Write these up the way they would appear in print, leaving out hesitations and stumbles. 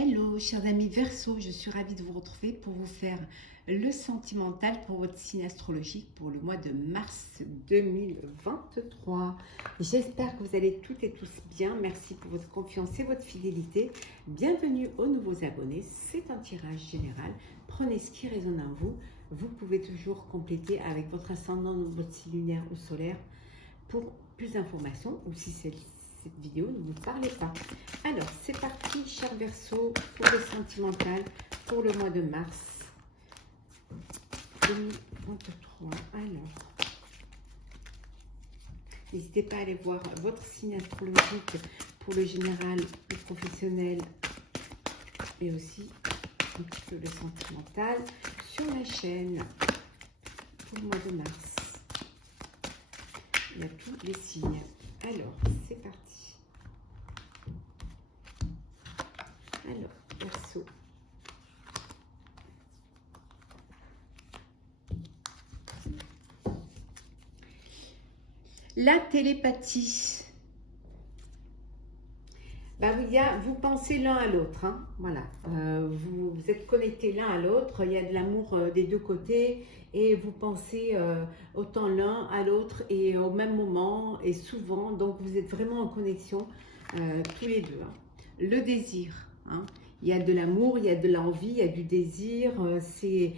Hello, chers amis Verseau, je suis ravie de vous retrouver pour vous faire le sentimental pour votre signe astrologique pour le mois de mars 2023. J'espère que vous allez toutes et tous bien. Merci pour votre confiance et votre fidélité. Bienvenue aux nouveaux abonnés. C'est un tirage général. Prenez ce qui résonne en vous. Vous pouvez toujours compléter avec votre ascendant, votre signe lunaire ou solaire pour plus d'informations ou si cette vidéo ne vous parlait pas. Alors, c'est parti, cher Verseau, pour le sentimental pour le mois de mars 2023. Alors, n'hésitez pas à aller voir votre signe astrologique pour le général, le professionnel, et aussi un petit peu le sentimental sur la chaîne pour le mois de mars. Il y a tous les signes. Alors, c'est parti. Alors, Verseau. La télépathie. Bah, vous pensez l'un à l'autre, hein, voilà. Vous êtes connectés l'un à l'autre, il y a de l'amour des deux côtés et vous pensez autant l'un à l'autre et au même moment et souvent, donc vous êtes vraiment en connexion tous les deux. Hein. Le désir, hein. Il y a de l'amour, il y a de l'envie, il y a du désir, c'est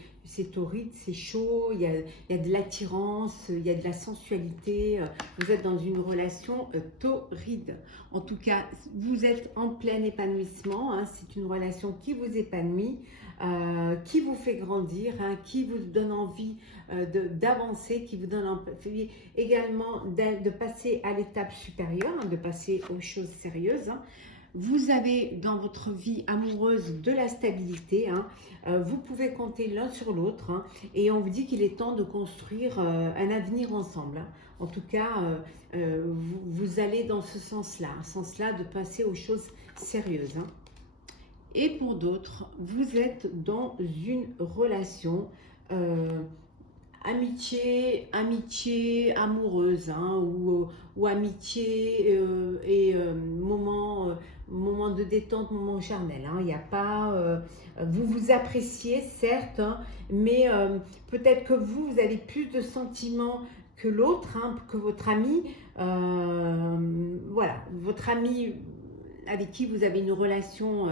torride, c'est chaud, il y a de l'attirance, il y a de la sensualité, vous êtes dans une relation torride. En tout cas, vous êtes en plein épanouissement, hein, c'est une relation qui vous épanouit, qui vous fait grandir, hein, qui vous donne envie d'avancer, qui vous donne envie également de passer à l'étape supérieure, hein, de passer aux choses sérieuses. Hein. Vous avez dans votre vie amoureuse de la stabilité, hein, vous pouvez compter l'un sur l'autre hein, et on vous dit qu'il est temps de construire un avenir ensemble. Hein. En tout cas, vous allez dans ce sens-là de passer aux choses sérieuses. Hein. Et pour d'autres, vous êtes dans une relation amitié amoureuse hein, ou amitié et moment de détente, moment charnel. Hein. Il n'y a pas, vous vous appréciez certes, hein, mais peut-être que vous avez plus de sentiments que l'autre, hein, que votre ami. Voilà, votre ami avec qui vous avez une relation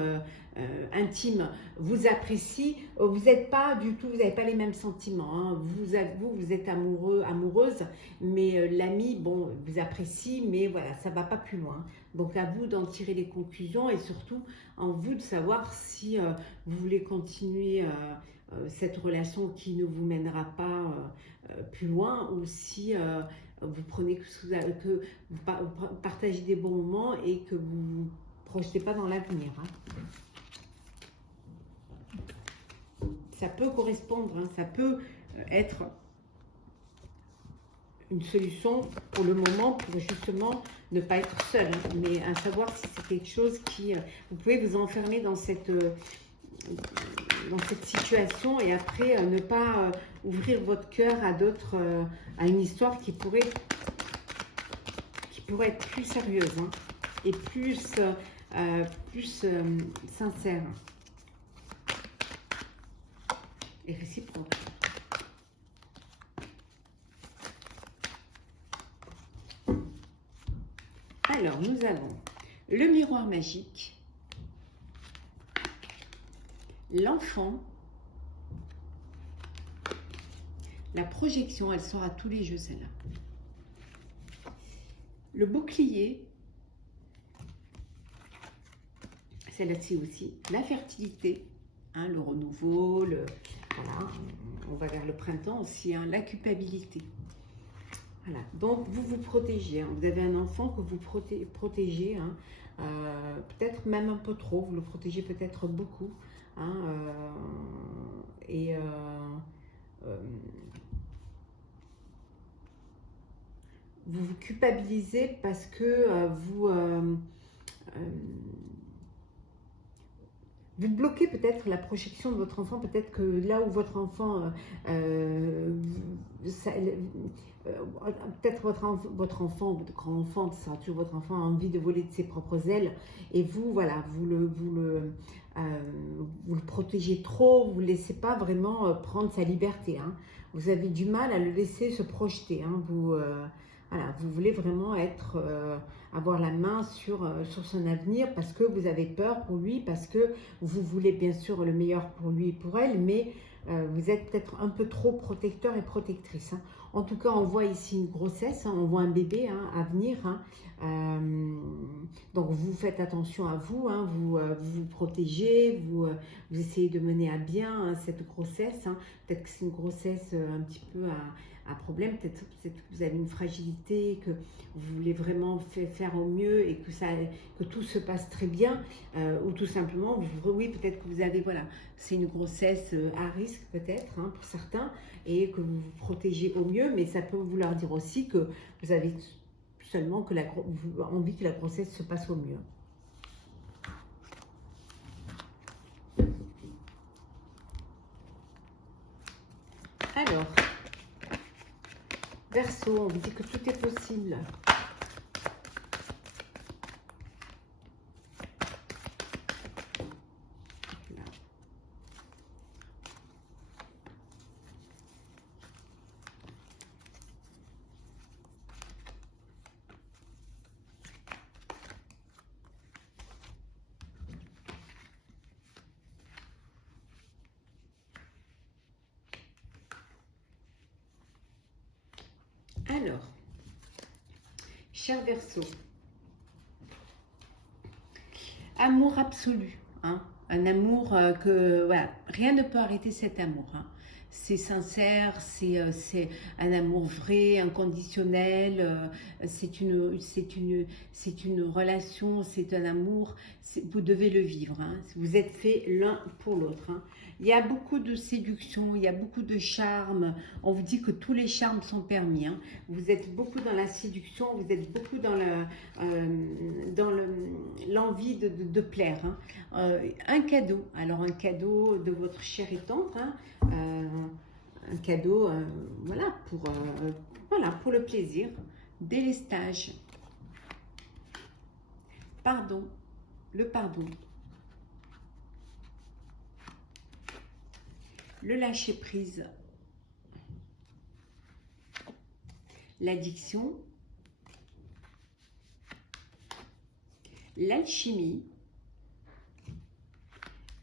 intime vous apprécie, vous n'êtes pas du tout, vous n'avez pas les mêmes sentiments. Hein. Vous êtes amoureux, amoureuse, mais l'ami, bon, vous apprécie, mais voilà, ça ne va pas plus loin. Donc à vous d'en tirer les conclusions et surtout en vous de savoir si vous voulez continuer cette relation qui ne vous mènera pas plus loin ou si vous prenez que vous partagez des bons moments et que vous ne vous projetez pas dans l'avenir. Hein. Ça peut correspondre, hein, ça peut être une solution pour le moment, pour justement ne pas être seul, hein, mais à savoir si c'est quelque chose qui... vous pouvez vous enfermer dans cette situation et après ne pas ouvrir votre cœur à d'autres, à une histoire qui pourrait être plus sérieuse hein, et plus sincère et réciproque. Alors, nous avons le miroir magique, l'enfant, la projection, elle sort à tous les jeux celle-là. Le bouclier, celle-ci aussi, la fertilité, hein, le renouveau, voilà, on va vers le printemps aussi, hein, la culpabilité. Voilà, donc vous vous protégez, hein. Vous avez un enfant que vous protégez, hein. Peut-être même un peu trop, vous le protégez peut-être beaucoup, hein, vous vous culpabilisez parce que vous bloquez peut-être la projection de votre enfant, peut-être que là où votre enfant, peut-être votre enfant, votre grand-enfant, ça sera toujours votre enfant, a envie de voler de ses propres ailes, et vous, voilà, vous le protégez trop, vous ne le laissez pas vraiment prendre sa liberté, hein. Vous avez du mal à le laisser se projeter, hein. Voilà, vous voulez vraiment avoir la main sur son avenir parce que vous avez peur pour lui, parce que vous voulez bien sûr le meilleur pour lui et pour elle, mais vous êtes peut-être un peu trop protecteur et protectrice, hein. En tout cas, on voit ici une grossesse, hein, on voit un bébé, hein, à venir, hein. Donc vous faites attention à vous, hein, vous protégez, vous essayez de mener à bien, hein, cette grossesse, hein. Peut-être que c'est une grossesse un petit peu à problème, peut-être que vous avez une fragilité, que vous voulez vraiment faire au mieux et que tout se passe très bien, ou tout simplement, oui, peut-être que vous avez, voilà, c'est une grossesse à risque peut-être, hein, pour certains, et que vous vous protégez au mieux, mais ça peut vouloir dire aussi que vous avez seulement envie que la grossesse se passe au mieux. Alors, Verseau, on vous dit que tout est possible. Alors, cher Verseau, amour absolu, hein, un amour que, voilà, rien ne peut arrêter cet amour, hein. C'est sincère, c'est un amour vrai, inconditionnel, c'est une relation, c'est un amour, vous devez le vivre, hein. Vous êtes faits l'un pour l'autre, hein. Il y a beaucoup de séduction, il y a beaucoup de charme, on vous dit que tous les charmes sont permis, hein. Vous êtes beaucoup dans la séduction, vous êtes beaucoup dans l'envie de plaire, hein. Un cadeau, alors un cadeau de votre chère et tendre, hein, un cadeau, voilà, pour le plaisir, délestage, pardon, le pardon, le lâcher prise, l'addiction, l'alchimie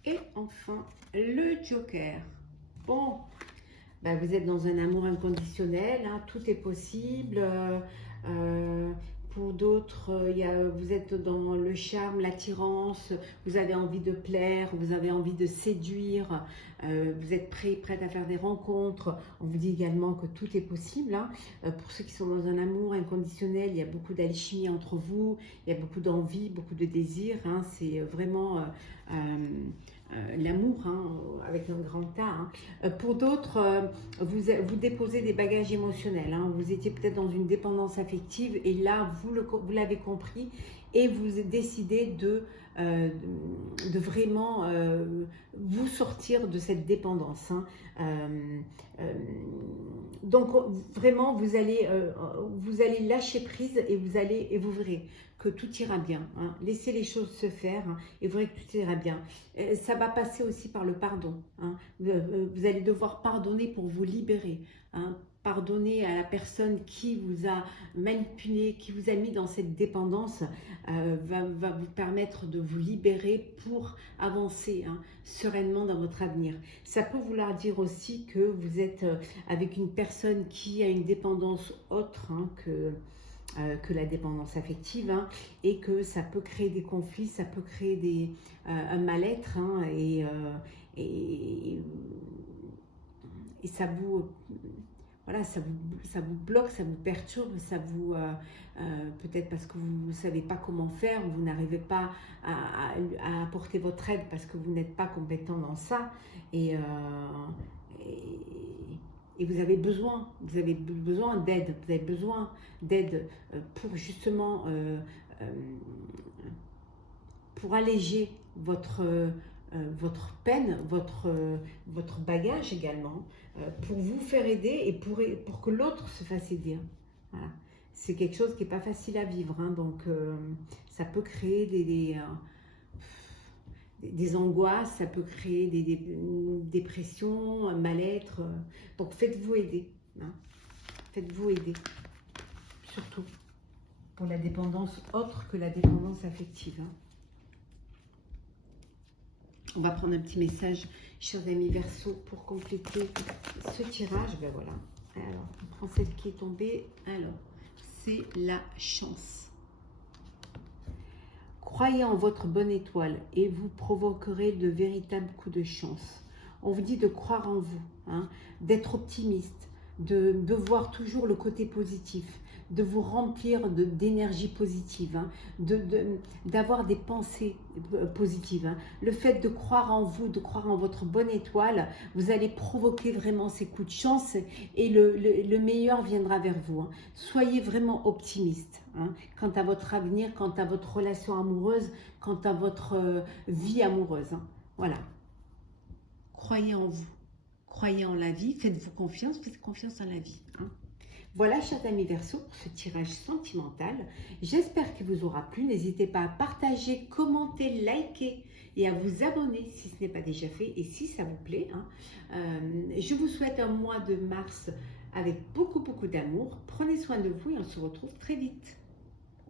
et enfin le joker. Bon, ben vous êtes dans un amour inconditionnel, hein, tout est possible. Pour d'autres, vous êtes dans le charme, l'attirance, vous avez envie de plaire, vous avez envie de séduire, vous êtes prête à faire des rencontres. On vous dit également que tout est possible, hein. Pour ceux qui sont dans un amour inconditionnel, il y a beaucoup d'alchimie entre vous, il y a beaucoup d'envie, beaucoup de désir, hein. C'est vraiment l'amour, hein, avec un grand A, hein. Pour d'autres, vous déposez des bagages émotionnels, hein. Vous étiez peut-être dans une dépendance affective et là, vous l'avez compris et vous décidez de vraiment vous sortir de cette dépendance, hein. Donc vraiment, vous allez lâcher prise et vous verrez que tout ira bien, hein. Laissez les choses se faire, hein, et vous verrez que tout ira bien. Ça va passer aussi par le pardon, hein. Vous allez devoir pardonner pour vous libérer, hein. Pardonner à la personne qui vous a manipulé, qui vous a mis dans cette dépendance, va vous permettre de vous libérer pour avancer, hein, sereinement dans votre avenir. Ça peut vouloir dire aussi que vous êtes avec une personne qui a une dépendance autre, hein, que la dépendance affective, hein, et que ça peut créer des conflits, ça peut créer un mal-être, hein, et ça vous... Voilà, ça vous bloque, ça vous perturbe, ça vous peut-être parce que vous ne savez pas comment faire, vous n'arrivez pas à apporter votre aide parce que vous n'êtes pas compétent dans ça, et vous avez besoin d'aide, vous avez besoin d'aide pour justement pour alléger votre peine, votre bagage également, pour vous faire aider et pour que l'autre se fasse aider. Voilà. C'est quelque chose qui n'est pas facile à vivre, hein, donc ça peut créer des angoisses, ça peut créer des dépressions, un mal-être. Donc faites-vous aider. Hein. Faites-vous aider, surtout pour la dépendance autre que la dépendance affective. Hein. On va prendre un petit message, chers amis Verseau, pour compléter ce tirage. Ben voilà. Alors, on prend celle qui est tombée. Alors, c'est la chance. Croyez en votre bonne étoile et vous provoquerez de véritables coups de chance. On vous dit de croire en vous, hein, d'être optimiste, de voir toujours le côté positif, de vous remplir d'énergie positive, hein, d'avoir des pensées positives. Hein. Le fait de croire en vous, de croire en votre bonne étoile, vous allez provoquer vraiment ces coups de chance et le meilleur viendra vers vous. Hein. Soyez vraiment optimiste, hein, quant à votre avenir, quant à votre relation amoureuse, quant à votre vie amoureuse. Hein. Voilà. Croyez en vous. Croyez en la vie, faites-vous confiance, faites confiance en la vie. Hein. Voilà, chers amis Verseau, pour ce tirage sentimental. J'espère qu'il vous aura plu. N'hésitez pas à partager, commenter, liker et à vous abonner si ce n'est pas déjà fait et si ça vous plaît. Hein. Je vous souhaite un mois de mars avec beaucoup d'amour. Prenez soin de vous et on se retrouve très vite.